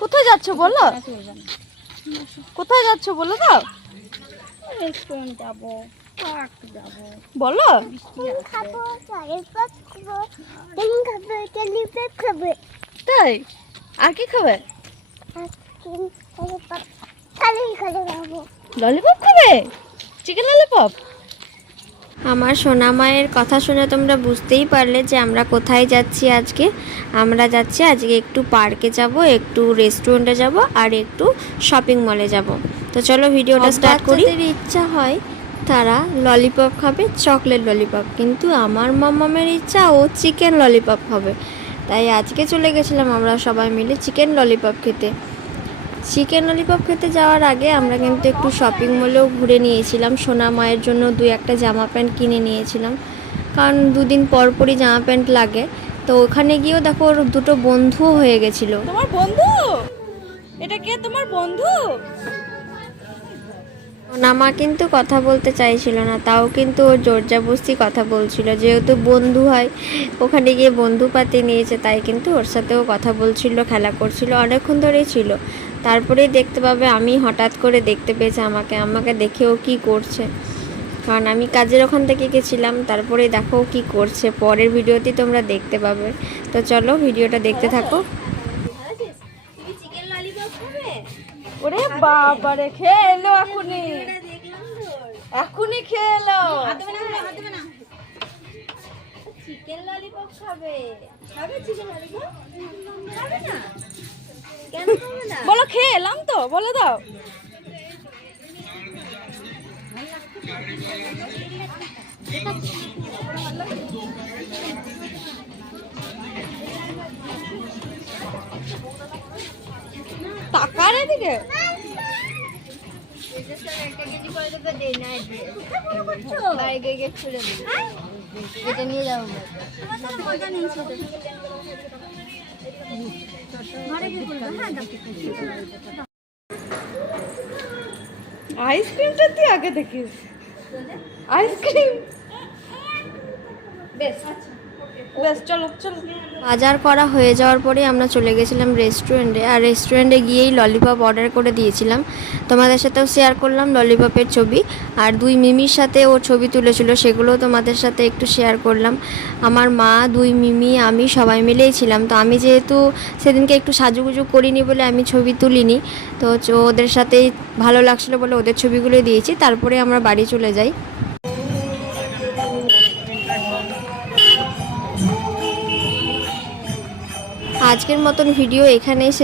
কোথায় যাচ্ছ বলো? কোথায় যাচ্ছ বলো দাও? রেস্টুরেন্ট যাবো, পার্ক যাবো, বলো। খাবো, ললিপপ খাবো, ডিম খাবো, ললিপপ খাবো, তাই? আর কি খাবে? ললিপপ খালি খাবো। ললিপপ খাবে? Chicken lollipop? আমার সোনা মায়ের কথা শুনে তোমরা বুঝতেই পারলে যে আমরা কোথায় যাচ্ছি আজকে। আমরা যাচ্ছি আজকে একটু পার্কে যাব, একটু রেস্টুরেন্টে যাব, আর একটু শপিং মলে যাব। তো চলো ভিডিওটা স্টার্ট করি। ইচ্ছা হয় তারা ললিপপ খাবে, চকলেট ললিপপ, কিন্তু আমার মামামের ইচ্ছা ও চিকেন ললিপপ খাবে। তাই আজকে চলে গেছিলাম আমরা সবাই মিলে চিকেন ললিপপ খেতে। চিকেন ললিপপ খেতে যাওয়ার আগে আমরা কিন্তু একটু শপিং মলেও ঘুরে নিয়েছিলাম। সোনা মায়ের জন্য 2-1টা জামা প্যান্ট কিনে নিয়েছিলাম, কারণ 2 দিন পর পরই জামা প্যান্ট লাগে। তো ওখানে গিয়েও দেখো ওর 2টো বন্ধুও হয়ে গেছিলো। তোমার বন্ধু? এটা কে তোমার বন্ধু? সোনা মা কিন্তু কথা বলতে চাইছিল না, তাও কিন্তু ওর জোরজবরদস্তি কথা বলছিল। যেহেতু বন্ধু হয়, ওখানে গিয়ে বন্ধু পাতি নিয়েছে, তাই কিন্তু ওর সাথেও কথা বলছিল, খেলা করছিল, অনেকক্ষণ ধরেই ছিল। তারপরেই দেখতে পাবে আমি হঠাৎ করে দেখতে পেয়েছে আমাকে দেখে ও কী করছে, কারণ আমি কাজের ওখান থেকে গেছিলাম। তারপরে দেখো ও কী করছে, পরের ভিডিওতেই তোমরা দেখতে পাবে। তো চলো ভিডিওটা দেখতে থাকো। ওরে বাবা রে, খেয়ে এলো এখনই, এখনই খেয়ে এলো। চিকেন ললিপপ খাবে? খাবে চিকেন ললিপপ? খাবে না? কেন খাবে না? বলো খেয়ে এলাম তো, বলে দাও। টাকার এদিকে এটা নিয়ে যাবো। আইসক্রিমটা তুই আগে দেখিস। আইসক্রিম বেশ বেশ, চলো চলো। বাজার করা হয়ে যাওয়ার পরে আমরা চলে গেছিলাম রেস্টুরেন্টে, আর রেস্টুরেন্টে গিয়েই ললিপপ অর্ডার করে দিয়েছিলাম। তোমাদের সাথেও শেয়ার করলাম ললিপপের ছবি, আর 2 মিমির সাথে ও ছবি তুলেছিল, সেগুলোও তোমাদের সাথে একটু শেয়ার করলাম। আমার মা, 2 মিমি, আমি সবাই মিলেই ছিলাম। তো আমি যেহেতু সেদিনকে একটু সাজুগুজু করিনি বলে আমি ছবি তুলিনি, তো ওদের সাথেই ভালো লাগছিলো বলে ওদের ছবিগুলোই দিয়েছি। তারপরে আমরা বাড়ি চলে যাই। আজকের মতন ভিডিও এখানেই শেষ